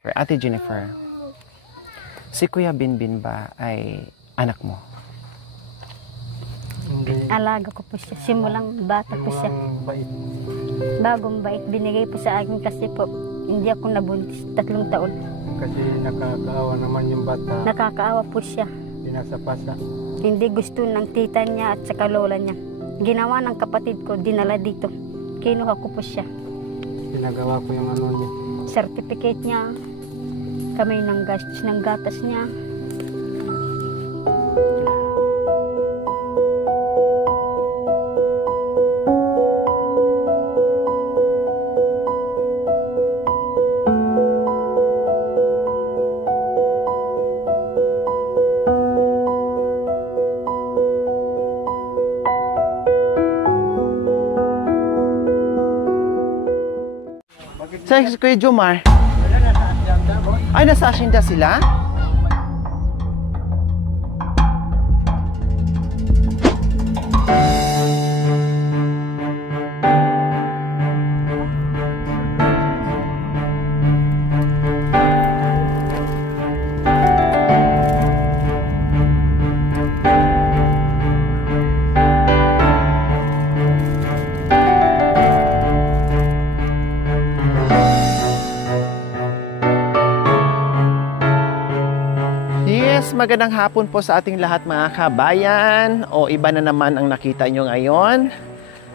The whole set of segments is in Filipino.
Ate Jennifer, si Kuya Binbin ba ay anak mo? Hindi. Alaga ko po siya. Simulang bata po siya. Bait. Bagong bait. Binigay po sa akin kasi po hindi ako nabuntis. 3 taon. Kasi nakakaawa naman yung bata. Nakakaawa po siya. Pinasa-pasa. Hindi gusto ng tita niya at saka lola niya. Ginawa ng kapatid ko, dinala dito. Kinuha ko po siya. Pinagawa ko yung ano niya. Certificate niya. Kamay ng gastos ng gatas niya. Sa si Kuya Jomar? Ay, nasa asyenda sila? Magandang hapon po sa ating lahat mga kabayan. O iba na naman ang nakita nyo ngayon.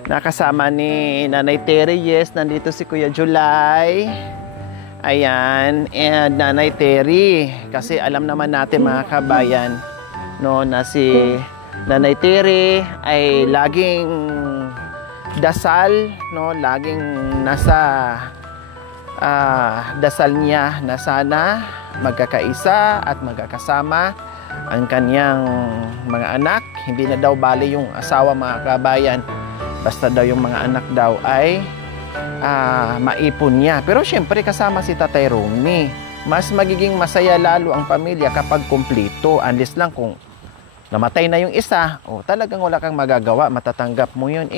Nakasama ni Nanay Terry. Yes, nandito si Kuya July. Ayan, and Nanay Terry. Kasi alam naman natin mga kabayan, no, na si Nanay Terry ay laging dasal, no, laging nasa dasal niya na sana magkakaisa at magkakasama ang kanyang mga anak. Hindi na daw bali yung asawa mga kabayan. Basta daw yung mga anak daw ay maipon niya. Pero syempre kasama si Tatay Romy. Mas magiging masaya lalo ang pamilya kapag kumpleto. Unless lang kung namatay na yung isa, o talagang wala kang magagawa, matatanggap mo yun.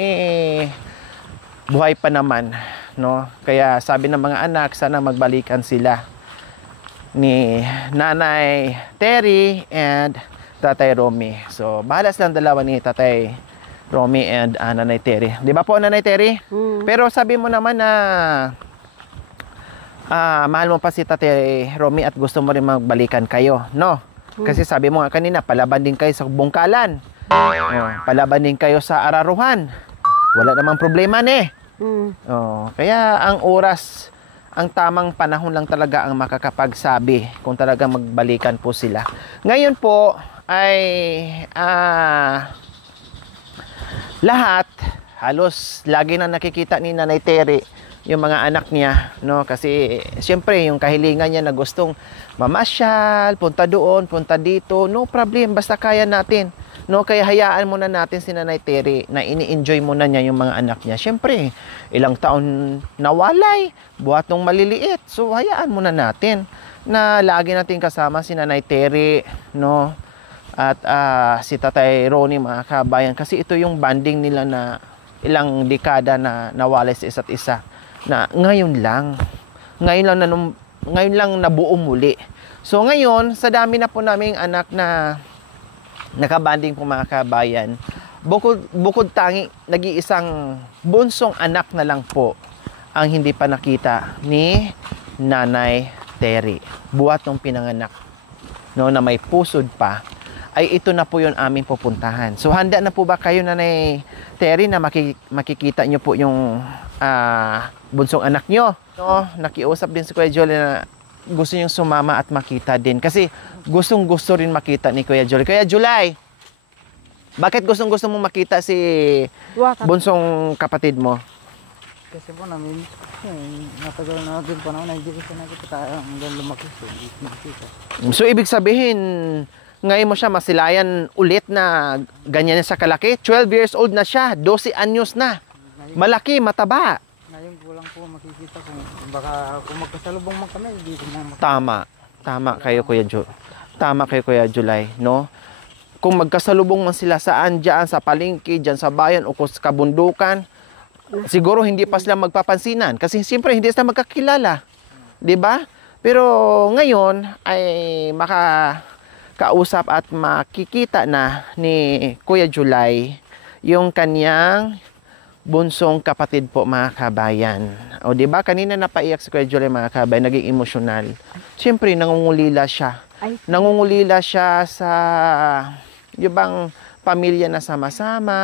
Buhay pa naman, no? Kaya sabi ng mga anak, sana magbalikan sila ni Nanay Terry and Tatay Romy. So, bahala silang dalawa ni Tatay Romy and Nanay Terry. Di ba po, Nanay Terry? Pero sabi mo naman na mahal mo pa si Tatay Romy at gusto mo rin magbalikan kayo, no? Kasi sabi mo nga kanina, palaban din kayo sa bungkalan. Palaban din kayo sa araruhan. Wala namang problema, ne? Kaya ang oras, ang tamang panahon lang talaga ang makakapagsabi kung talagang magbalikan po sila. Ngayon po ay lahat, halos lagi na nakikita ni Nanay Terry yung mga anak niya, no? Kasi siyempre yung kahilingan niya na gustong mamasyal, punta doon, punta dito, no problem, basta kaya natin. No, kaya hayaan muna natin si Nanay Terry na ini-enjoy muna niya yung mga anak niya. Siyempre, ilang taon nawalay, buhat nung maliliit. So, hayaan muna natin na lagi natin kasama si Nanay Terry, no? At si Tatay Ronnie, mga kabayan. Kasi ito yung banding nila na ilang dekada na nawalay sa isa't isa. Na ngayon lang nabuo muli. So, ngayon, sa dami na po naming anak na nakabanding po mga kabayan, bukod tangi, nag-iisang bunsong anak na lang po ang hindi pa nakita ni Nanay Terry. Buhat nung pinanganak, no, na may pusod pa, ay ito na po yung aming pupuntahan. So handa na po ba kayo, Nanay Terry, na makikita nyo po yung bunsong anak nyo? No, nakiusap din si Kuya Jolie na gusto niyong sumama at makita din. Kasi gustong-gusto rin makita ni Kuya Jolie. Kuya July, bakit gustong-gusto mong makita si bunsong kapatid mo? Kasi po namin, natagal na din pa naman, hindi ko siya nakikita hanggang lumaki. So, ibig sabihin, ngayon mo siya masilayan ulit na ganyan sa kalaki? 12 years old na siya, 12 anyos na. Malaki, mataba. Ngayon ko lang po makikita kung baka kung magkasalubong man kami, hindi ko na Tama kayo Kuya July, no? Kung magkasalubong man sila saan diyan sa palengke, diyan sa bayan o sa kabundukan, siguro hindi pa sila magpapansinan kasi siyempre hindi sila magkakilala. 'Di ba? Pero ngayon ay makakausap at makikita na ni Kuya July yung kanyang bunsong kapatid po, mga kabayan. O di ba kanina napaiyak si Kuya July, mga kabayan, naging emosyonal. Siyempre nangungulila siya. Nangungulila siya sa yung bang pamilya na sama-sama,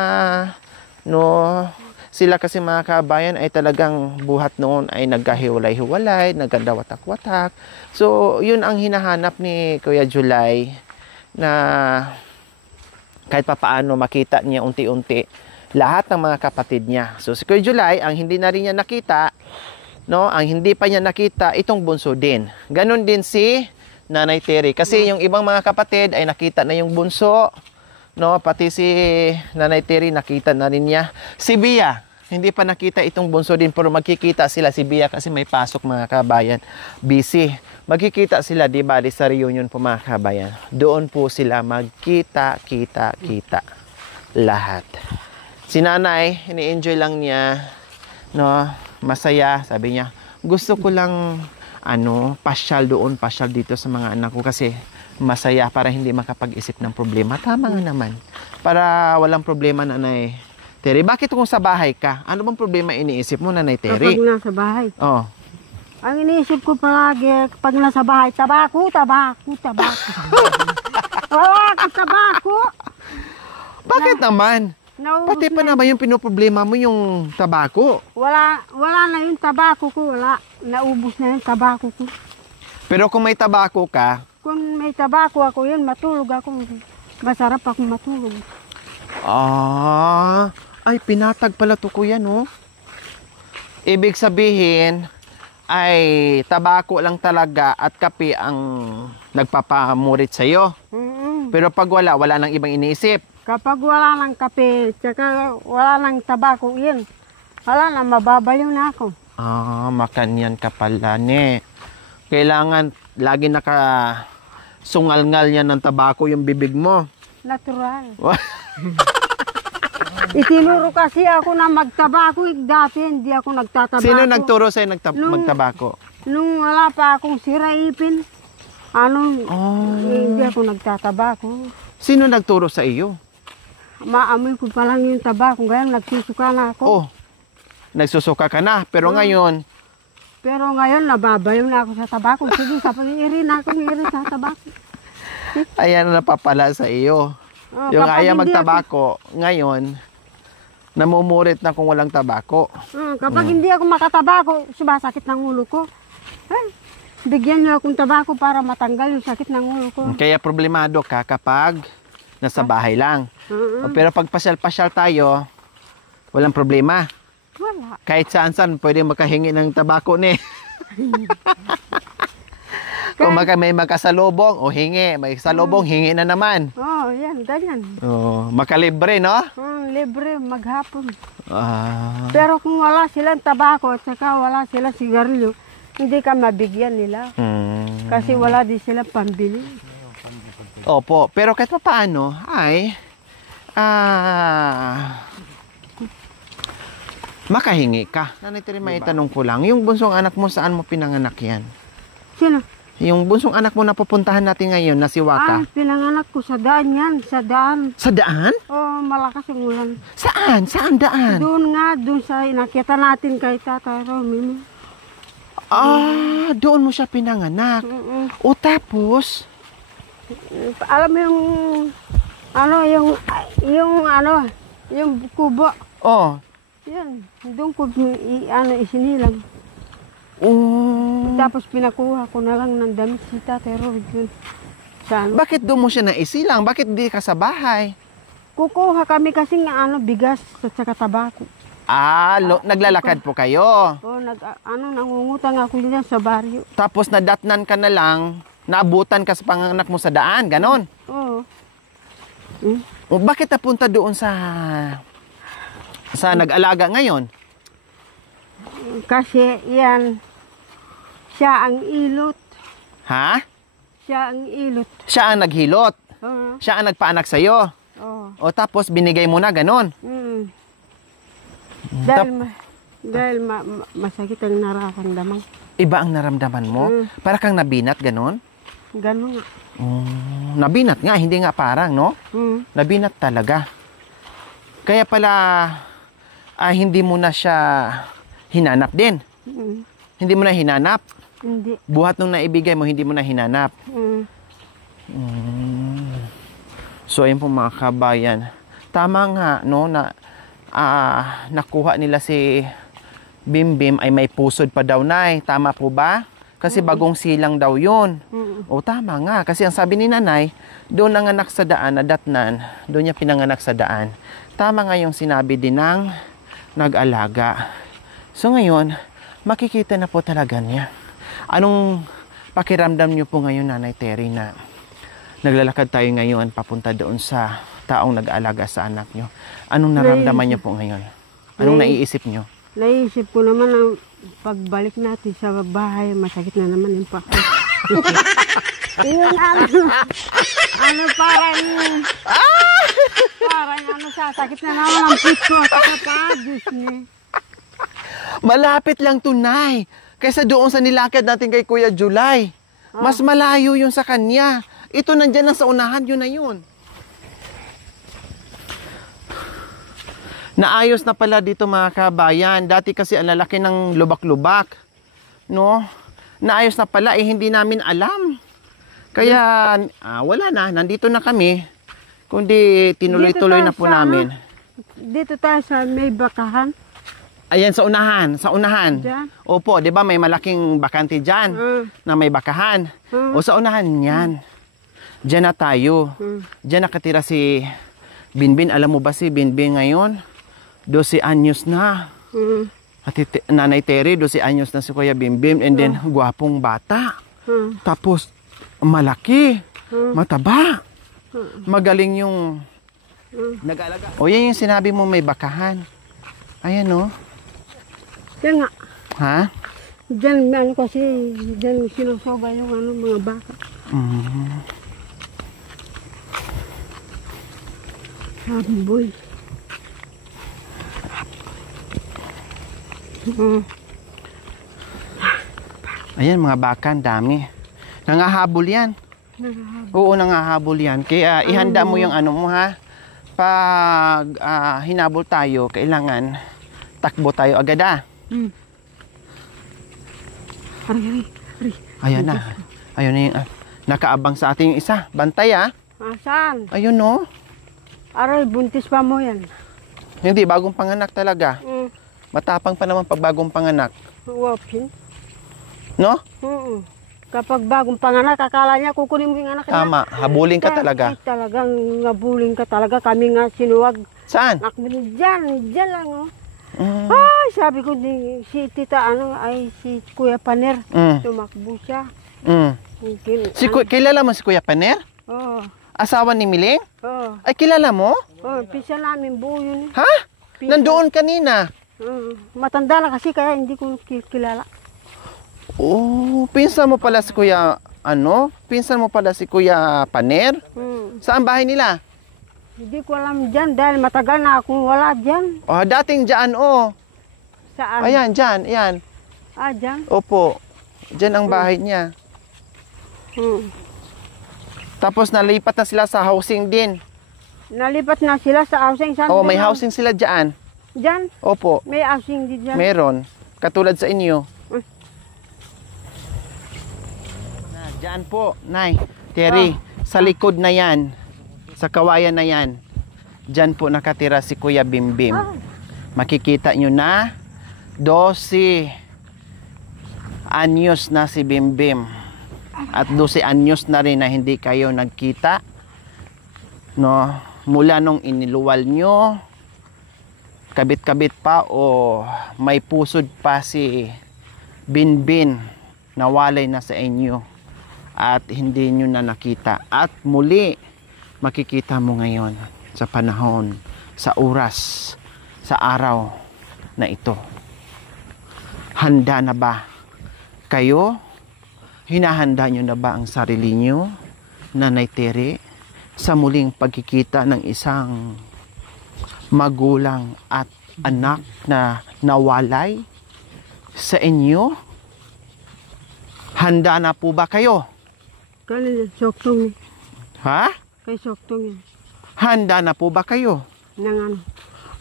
no? Sila kasi, mga kabayan, ay talagang buhat noon ay nagkahiwalay-hiwalay, nagkadawatak-watak. So, yun ang hinahanap ni Kuya July na kahit papaano makita niya unti-unti lahat ng mga kapatid niya. So, si Kuya July, ang hindi na rin niya nakita, no? Ang hindi pa niya nakita, itong bunso din. Ganon din si Nanay Terry. Kasi yung ibang mga kapatid ay nakita na yung bunso, no? Pati si Nanay Terry nakita na rin niya. Si Bia, hindi pa nakita itong bunso din, pero magkikita sila. Si Bia kasi may pasok, mga kabayan. Busy. Magkikita sila, di ba, sa reunion po, mga kabayan. Doon po sila magkita lahat. Si Nanay, ini-enjoy lang niya, no? Masaya, sabi niya. Gusto ko lang pasyal doon, pasyal dito sa mga anak ko kasi masaya para hindi makapag-isip ng problema. Tama nga naman. Para walang problema, Nanay Terry. Bakit kung sa bahay ka? Ano bang problema iniisip mo, Nanay Terry? Kapag nasa bahay. Oh. Ang iniisip ko palagi kapag nasa bahay, tabako. Wala ka tabako. Bakit naman? Naubos Pati pa na. naman yung pinoproblema mo yung tabako. Wala na yung tabako ko. Wala. Naubos na yung tabako ko. Pero kung may tabako ka, Kung may tabako ako yun, matulog ako. Masarap ako matulog. ay pinatag pala to, kuya, no? Ibig sabihin ay tabako lang talaga at kape ang nagpapamurit sa'yo. Pero pag wala nang ibang iniisip. Kapag wala ng kape, tsaka wala ng tabako, yun. Wala na, mababaliw na ako. Makanyan ka pala, ne. Kailangan lagi sungal-ngal yan ng tabako yung bibig mo. Natural. Itinuro kasi ako na magtabako. Dati hindi ako nagtatabako. Sino nagturo sa'yo magtabako? Nung wala pa akong siraipin, hindi ako nagtatabako. Sino nagturo sa iyo? Maamoy ko pa lang yung tabako, ngayon nagsusuka na ako. Nagsusuka ka na, pero ngayon... Pero ngayon, nababayo na ako sa tabako. Sige, iri sa tabako. Ayan na napapala sa iyo. Yung ayaw magtabako, ngayon, namumurit na kung walang tabako. Kapag hindi ako makatabako, sumasakit ng ulo ko. Bigyan niyo akong tabako para matanggal yung sakit ng ulo ko. Kaya problemado ka kapag nasa bahay lang. Pero pag pasyal-pasyal tayo, walang problema. Wala. Kahit saan-saan, pwede makahingi ng tabako ni. Kung may makasalubong, hingi. May salubong, hingi na naman. Yan, ganyan. Makalibre, no? Libre, maghapon. Pero kung wala silang tabako at saka wala silang sigarilyo, hindi ka mabigyan nila. Kasi wala din silang pambili. Opo, pero kahit pa paano, makahingi ka. Nanay Terry, may tanong ko lang. Yung bunsong anak mo, saan mo pinanganak yan? Sino? Yung bunsong anak mo na pupuntahan natin ngayon, na si Waka. Pinanganak ko sa daan yan. Sa daan. Sa daan? Malakas yung ulan. Saan? Saan daan? Doon sa nakita natin kay Tatay Romino. Doon mo siya pinanganak. O tapos? Alam mo yung kubo. Yan, doon ko isinilang. Tapos pinakuha ko na lang ng damit si Tatay Robin. Bakit doon mo siya naisilang? Bakit di ka sa bahay? Kukuha kami kasi bigas at saka tabako. Naglalakad po kayo? Nangungutang ako dyan sa baryo. Tapos nadatnan ka na lang, naabutan ka sa panganak mo sa daan, ganon? Oo. Bakit napunta doon sa nag-alaga ngayon? Kasi yan, siya ang ilot. Ha? Siya ang ilot. Siya ang naghilot? Siya ang nagpaanak sa'yo? O tapos binigay mo na, ganon? Dahil masakit ang nararamdaman. Iba ang naramdaman mo? Para kang nabinat, ganon? Ganon nga. Nabinat nga, hindi nga parang, no? Nabinat talaga. Kaya pala, hindi mo na siya hinanap din. Hindi mo na hinanap. Hindi. Buhat nung naibigay mo, hindi mo na hinanap. So, ayun po mga kabayan. Tama nga, no, na nakuha nila si Bimbim ay may pusod pa daw, Nay. Tama po ba? Kasi bagong silang daw yun. O tama nga. Kasi ang sabi ni Nanay, doon nanganak sa daan, nadatnan. Doon niya pinanganak sa daan. Tama nga yung sinabi din ng nag-alaga. So ngayon, makikita na po talaga niya. Anong pakiramdam niyo po ngayon, Nanay Terry, na naglalakad tayo ngayon papunta doon sa taong nag-alaga sa anak niyo? Anong naramdaman niyo po ngayon? Anong naiisip niyo? Naisip ko naman ang pagbalik natin sa bahay, masakit na naman yung pako. Yun parang sasakit na naman ang pito at kapadis niya. Malapit lang to, Nay. Kaysa doon sa nilakad natin kay Kuya July. Mas malayo yun sa kanya. Ito nandyan lang sa unahan, yun na yun. Naayos na pala dito mga kabayan. Dati kasi ang lalaki ng lubak-lubak. No? Naayos na pala, hindi namin alam. Kaya wala na, nandito na kami. Kundi tinuloy-tuloy na po namin. Dito tayo sa may bakahan. Ayan, sa unahan. Diyan? Opo, di ba may malaking bakante dyan na may bakahan. O sa unahan yan. Diyan na tayo. Diyan nakatira si Binbin. Alam mo ba si Binbin ngayon? 12 anyos na. At Nanay Terry, 12 anyos na si Kuya Bimbim. And then, gwapong bata. Tapos, malaki. Mataba. Magaling yung nag-alaga. O, yan yung sinabi mo may bakahan. Ayan, no? Yan nga. Ha? Diyan, kasi, diyan sinusoba yung mga baka. Boy. Ayan, mga baka, dami. Nangahabol yan. Oo, nangahabol yan. Kaya ihanda mo yung ano mo, ha? Pag hinabol tayo, kailangan takbo tayo agad, ha? Ayan na. Ayun na yung nakaabang sa ating isa. Bantay, ha? Asan? Ayun, no? Aray, buntis pa mo yan. Hindi, bagong panganak talaga. Matapang pa naman pag bagong panganak. Wapin. No? Kapag bagong panganak, akala niya kukunin mo yung anak niya. Tama, habulin ka talaga. Talagang nabulin ka talaga. Kami nga sinuwag. Saan? Diyan lang, oh. Ay, sabi ko, si tita, si Kuya Paner. Tumakbo siya. Kilala mo si Kuya Paner? Oo. Asawa ni Miling? Oo. Ay, kilala mo? Oo, pisa namin buo yun. Ha? Nandoon kanina? Matanda na kasi kaya hindi ko kilala. Oh, pinsan mo pala si Kuya, Pinsan mo pala si Kuya Paner? Saan bahay nila? Hindi ko alam dyan dahil matagal na akong wala dyan. Oh, dating dyan, oh. Saan? Ayan, dyan, ayan. Dyan? Opo. Dyan ang bahay niya. Tapos nalipat na sila sa housing din. Nalipat na sila sa housing. Saan may housing sila dyan. Dyan? Opo. May housing din dyan? Meron. Katulad sa inyo. Dyan po, Nay. Terry, sa likod na yan. Sa kawayan na yan. Dyan po nakatira si Kuya Bimbim. Makikita nyo na 12 anyos na si Bimbim. At 12 anyos na rin na hindi kayo nagkita. No? Mula nung iniluwal nyo, kabit-kabit pa o may pusod pa si Binbin, nawalay na sa inyo at hindi nyo na nakita. At muli, makikita mo ngayon sa panahon, sa oras, sa araw na ito. Handa na ba kayo? Hinahanda nyo na ba ang sarili nyo, Nanay Terry, sa muling pagkikita ng isang magulang at anak na nawalay sa inyo? Handa na po ba kayo? Kanina, soktong eh. Ha? Kay soktong yan. Handa na po ba kayo? Nang ano.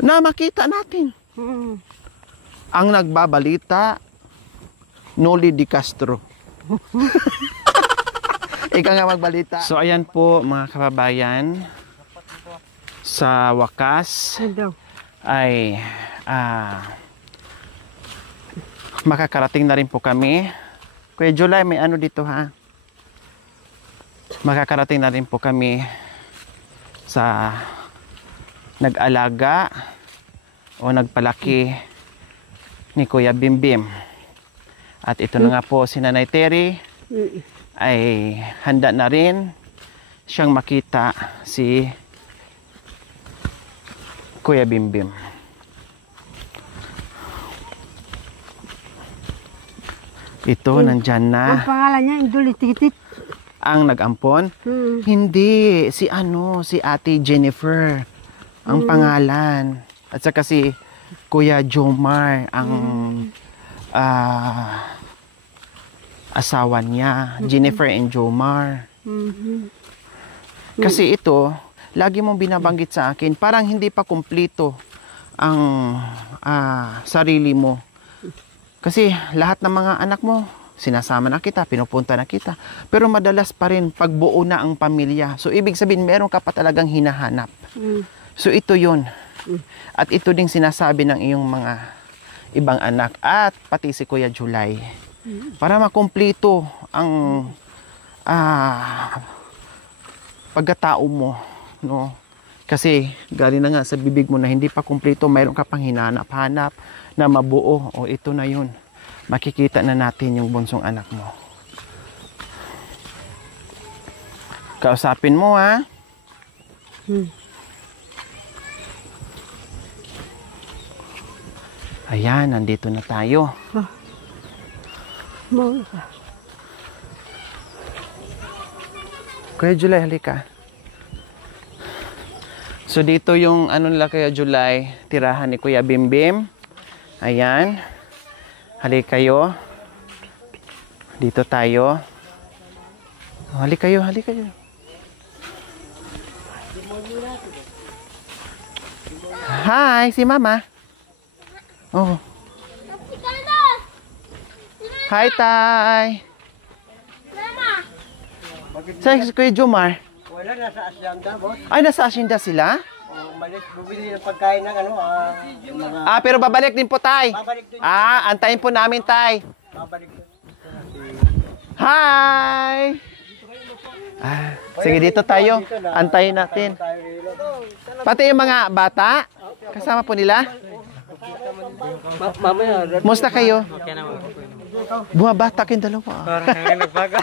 Na makita natin. Ang nagbabalita, Noli Di Castro. Ikaw nga magbalita. So ayan po mga kababayan, sa wakas ay makakarating na rin po kami. Kuya July, may ano dito ha? Makakarating na rin po kami sa nag-alaga o nagpalaki ni Kuya Bimbim. At ito na nga po si Nanay Terry ay handa na rin siyang makita si Kuya Bimbim. Ito, nandyan na. Ang pangalan niya, Indulititit. Ang nag-ampon? Hindi. Si Ate Jennifer. Ang pangalan. At saka si Kuya Jomar, ang asawa niya. Jennifer and Jomar. Kasi ito, lagi mong binabanggit sa akin, parang hindi pa kumpleto ang sarili mo. Kasi lahat ng mga anak mo, sinasama na kita, pinupunta na kita. Pero madalas pa rin pagbuo na ang pamilya. So ibig sabihin, meron ka pa talagang hinahanap. So ito yun. At ito ding sinasabi ng iyong mga ibang anak at pati si Kuya July. Para makumpleto ang pagkatao mo. No? Kasi galing na nga sa bibig mo na hindi pa kumpleto, mayroon ka pang hinahanap-hanap na mabuo. O ito na yun. Makikita na natin yung bunsong anak mo. Kausapin mo ha. Ayan, nandito na tayo. Kuya July, halika. So dito yung ano nila Kuya July, tirahan ni Kuya Bimbim. Ayan. Halika kayo. Dito tayo. Halika kayo, halika kayo. Hi, si Mama. Oh. Hi, Tay. Mama. Si Kuya Jomar. Wala, nasa asyanda, boss. Ay, nasa asyenda sila? Umalis, bumili ng pagkain ng yung mga... Pero babalik din po, Tay. Babalik din. Antayin po namin, Tay. Babalik din. Hi! Sige, dito tayo. Antayin natin. Pati yung mga bata, kasama po nila. Mamaya, Musta kayo? Bumabata kayong dalawa. parang kami nagbaga.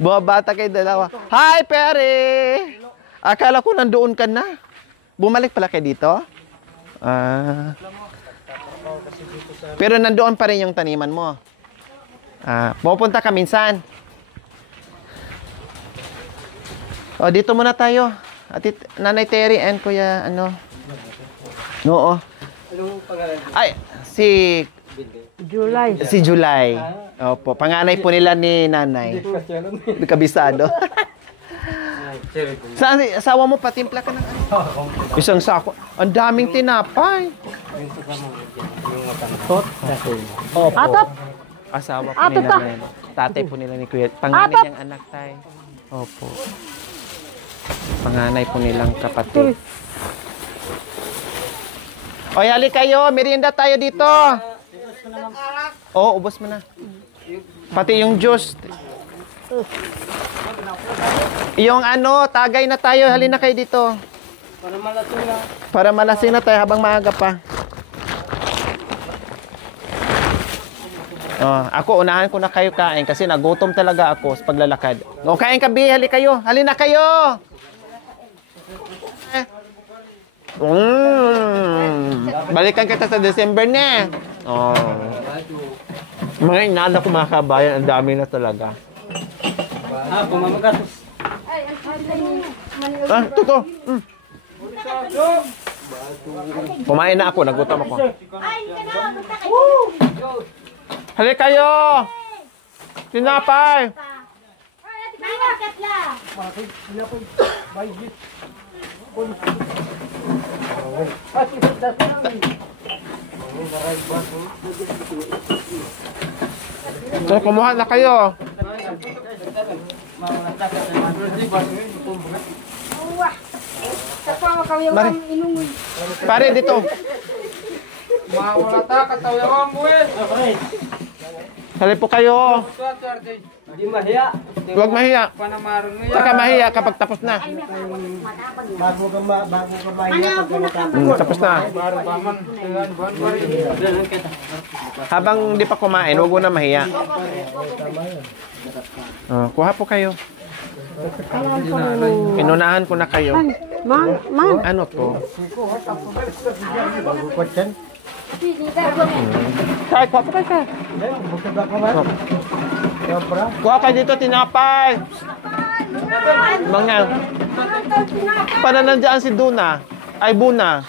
Bumabata kayong dalawa. Hi, Perry! Akala ko nandoon ka na. Bumalik pala kayo dito? Pero nandoon pa rin yung taniman mo. Pupunta ka minsan. O, dito muna tayo. Nanay Terry and Kuya, Oo. Anong pangalan? Ay, si July. Opo, panganay po nila ni Nanay. Kabisado. Saan si asawa mo, patimpla ka ng isang sako. Ang daming tinapay. Opo. Atop! Asawa po ni Nanay. Tatay po nila ni Kuya. Panganay niyang anak, Tay. Opo. Panganay po nilang kapatid. O, hali kayo. Merienda tayo dito. Oo, ubos mo na. Pati yung juice. Yung tagay na tayo. Halina kayo dito. Para malasing na. Para malasing na tayo habang maaga pa. Ako, unahan ko na kayo kain kasi nagutom talaga ako sa paglalakad. O, kain ka, Bi. Hali kayo. Halina kayo. Balikan kita sa December na. Mga inada ko mga kabayan, ang dami na talaga. Pumamagatos. Totoo. Kumain na ako, nagutom ako. Hali kayo! Tinapay! So, kumuha na kayo. Mari. Pare, dito. Mawala ta, katawawan mo eh. Hali po kayo. Hindi mahiya. Huwag mahiya. Panamarang niya. Saka mahiya kapag tapos na. Bago ka mahiya. Tapos na. Baman. Habang di pa kumain, huwag mo na mahiya. Kuha po kayo. Pinunahan ko na kayo. Man. Ano to? Kaya, kuha po kayo. Kuha kayo dito, tinapay. Mga. Para nandiyan si Duna. Ay, Buna.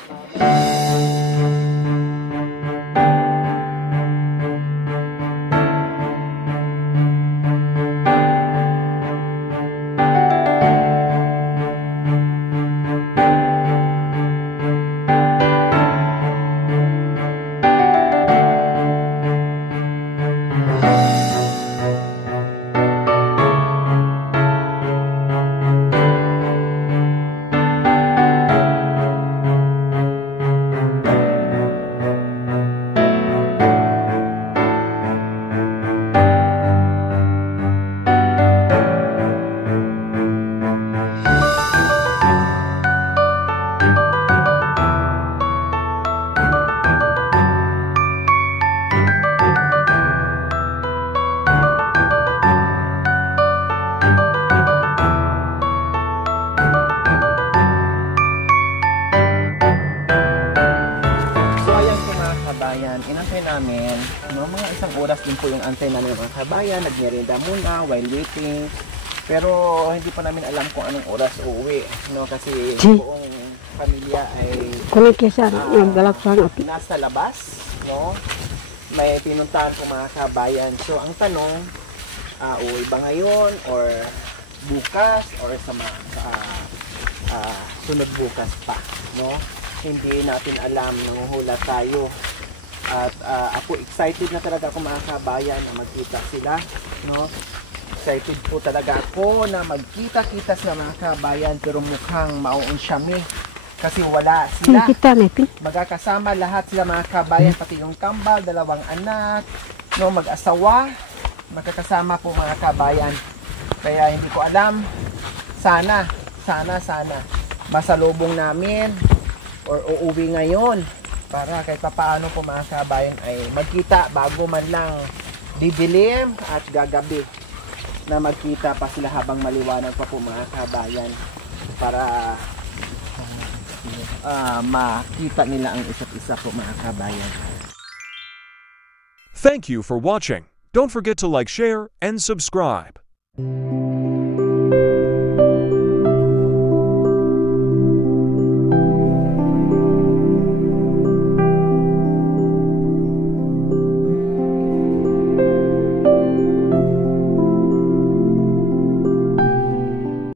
Inantay namin, mga isang oras din po yung antay namin mga kabayan, nagmerienda muna while waiting. Pero hindi pa namin alam kung anong oras uuwi, no? Kasi buong pamilya ay nasa labas, no? May pinuntahan po mga kabayan. So ang tanong, uuwi ba ngayon or bukas or sa sunod bukas pa, no? Hindi natin alam, nanguhula tayo. At ako excited na talaga ako mga kabayan na magkita sila, no? Excited po talaga ako na magkita-kita sa mga kabayan, pero mukhang mauunsyami kasi wala sila. Magkakasama lahat sila mga kabayan, pati yung kambal, dalawang anak, no, mag-asawa, magkakasama po mga kabayan. Kaya hindi ko alam, sana masalubong namin or uuwi ngayon. Para kahit papaano po mga kabayan ay magkita bago man lang didilim at gagabi, na magkita pa sila habang maliwanag pa po mga kabayan, para makita nila ang isa't isa po mga kabayan. Thank you for watching. Don't forget to like, share, and subscribe.